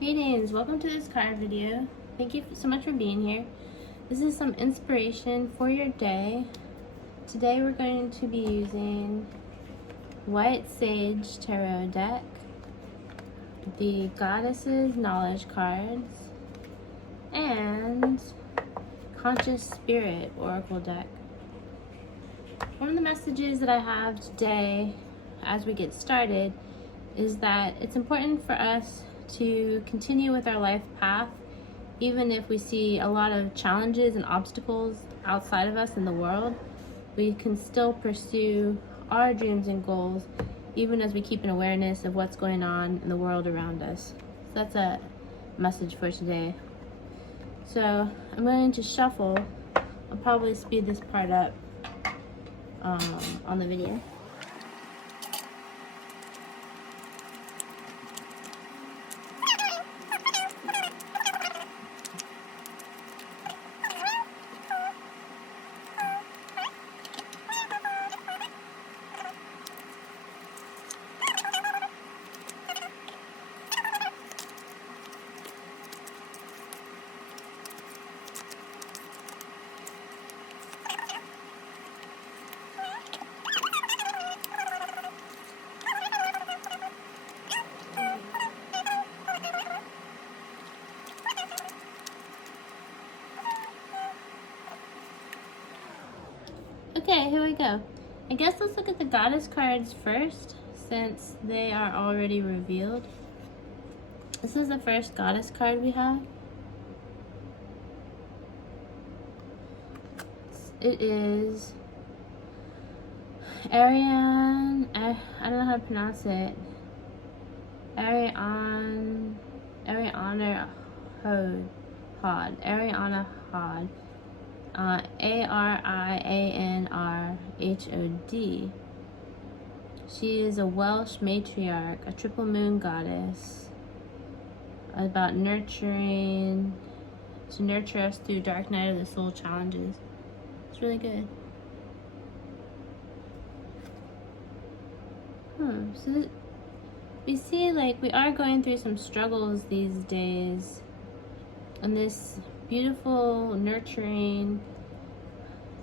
Greetings, welcome to this card video. Thank you so much for being here. This is some inspiration for your day. Today we're going to be using White Sage Tarot deck, the Goddess's Knowledge cards, and Conscious Spirit Oracle deck. One of the messages that I have today as we get started is that it's important for us to continue with our life path, even if we see a lot of challenges and obstacles outside of us in the world. We can still pursue our dreams and goals, even as we keep an awareness of what's going on in the world around us. So that's a message for today. So I'm going to shuffle. I'll probably speed this part up on the video. Okay, here we go. I guess let's look at the Goddess cards first, since they are already revealed. This is the first Goddess card we have. It is Ariane, I don't know how to pronounce it. Ariana Hod. Arianrhod. She is a Welsh matriarch, a triple moon goddess, about nurturing, to nurture us through dark night of the soul challenges. It's really good. So we see like we are going through some struggles these days, and this beautiful nurturing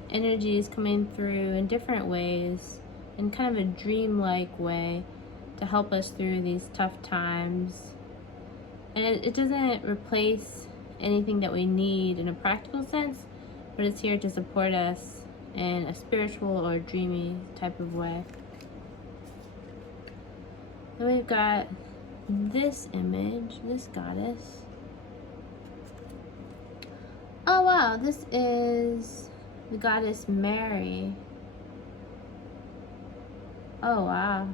energy is coming through in different ways, in kind of a dreamlike way, to help us through these tough times. And it doesn't replace anything that we need in a practical sense, but it's here to support us in a spiritual or dreamy type of way. Then we've got this image, this goddess. Oh wow, this is the goddess Mary. Oh wow.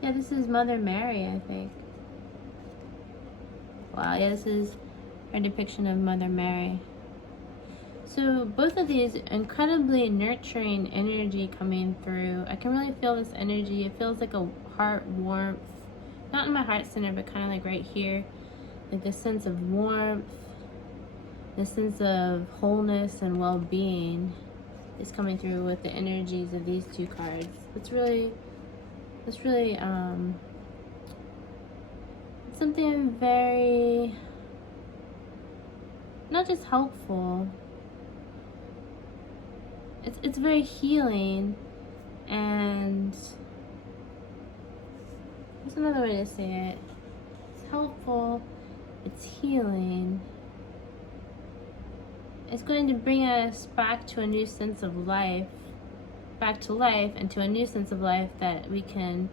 Yeah, this is Mother Mary, I think. Wow, yeah, this is her depiction of Mother Mary. So both of these incredibly nurturing energy coming through. I can really feel this energy. It feels like a heart warmth. Not in my heart center, but kind of like right here. Like this sense of warmth. This sense of wholeness and well-being is coming through with the energies of these two cards. It's really something very, not just helpful, it's very healing, and there's another way to say it. It's helpful, it's healing. It's going to bring us back to a new sense of life, back to life, and to a new sense of life that we can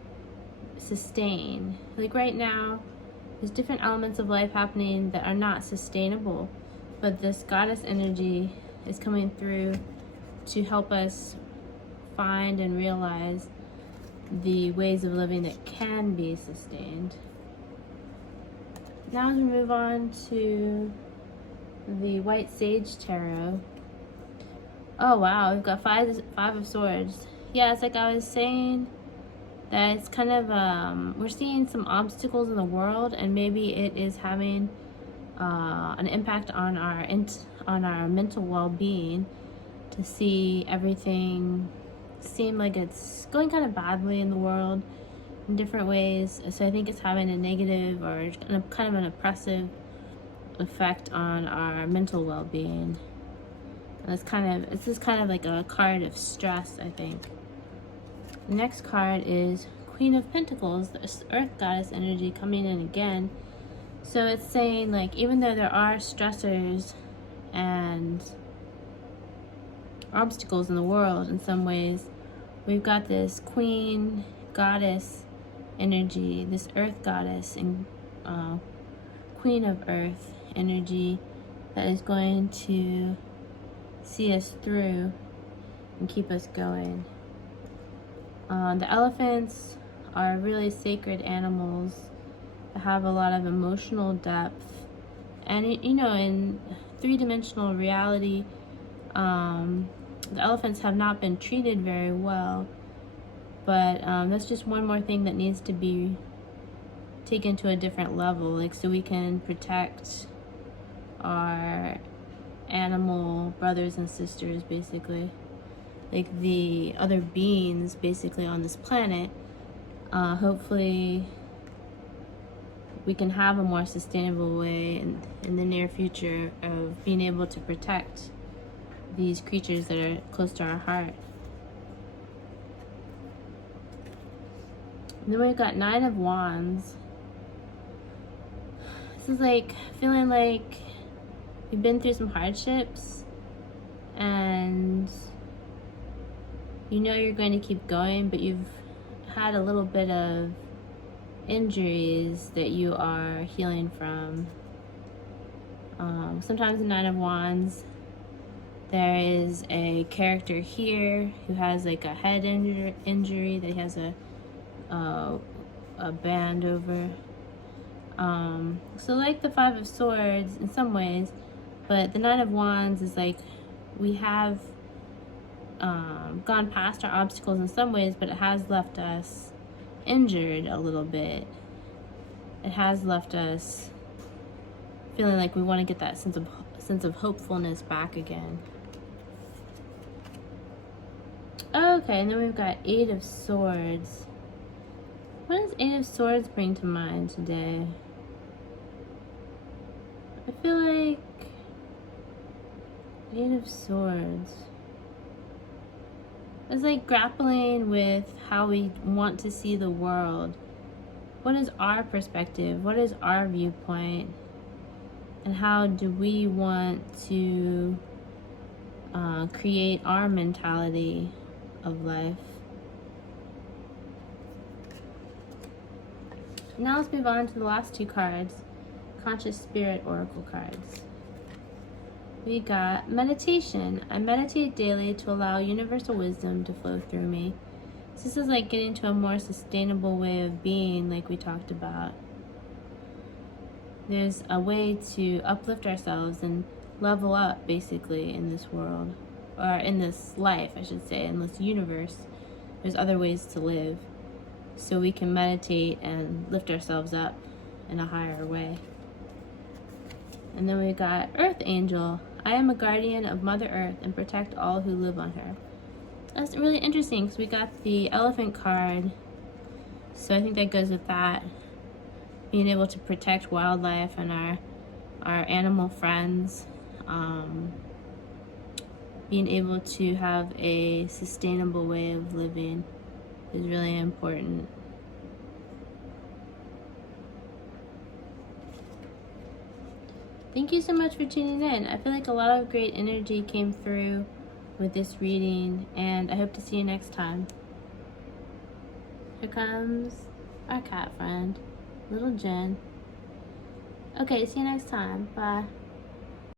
sustain. Like right now, there's different elements of life happening that are not sustainable, but this goddess energy is coming through to help us find and realize the ways of living that can be sustained. Now as we move on to the White Sage Tarot. Oh wow, we've got five of Swords. Yeah, it's like I was saying, that it's kind of we're seeing some obstacles in the world, and maybe it is having an impact on our mental well-being, to see everything seem like it's going kind of badly in the world, in different ways. So I think it's having a negative or kind of an oppressive effect on our mental well-being. And it's just kind of like a card of stress, I think. The next card is Queen of Pentacles, the Earth Goddess energy coming in again. So it's saying, like, even though there are stressors and obstacles in the world in some ways, we've got this Queen Goddess energy, this Earth Goddess and Queen of Earth energy that is going to see us through and keep us going. The elephants are really sacred animals that have a lot of emotional depth, and you know, in three-dimensional reality, the elephants have not been treated very well, but that's just one more thing that needs to be taken to a different level, like, so we can protect our animal brothers and sisters, basically, like the other beings basically on this planet. Hopefully we can have a more sustainable way in the near future of being able to protect these creatures that are close to our heart. And then we've got Nine of Wands. This is like feeling like you've been through some hardships and you know you're going to keep going, but you've had a little bit of injuries that you are healing from. Sometimes in Nine of Wands, there is a character here who has like a head injury that he has a band over. So like the Five of Swords in some ways, but the Nine of Wands is like we have gone past our obstacles in some ways, but it has left us injured a little bit. It has left us feeling like we want to get that sense of hopefulness back again. Okay, and then we've got Eight of Swords. What does Eight of Swords bring to mind today? I feel like Eight of Swords is like grappling with how we want to see the world. What is our perspective? What is our viewpoint? And how do we want to create our mentality of life? Now let's move on to the last two cards, Conscious Spirit Oracle cards. We got meditation. I meditate daily to allow universal wisdom to flow through me. So this is like getting to a more sustainable way of being, like we talked about. There's a way to uplift ourselves and level up, basically, in this world, or in this life, I should say, in this universe. There's other ways to live, so we can meditate and lift ourselves up in a higher way. And then we got Earth Angel. I am a guardian of Mother Earth and protect all who live on her. That's really interesting because we got the Elephant card, so I think that goes with that. Being able to protect wildlife and our animal friends. Being able to have a sustainable way of living is really important. Thank you so much for tuning in. I feel like a lot of great energy came through with this reading, and I hope to see you next time. Here comes our cat friend, little Jen. Okay, see you next time. Bye.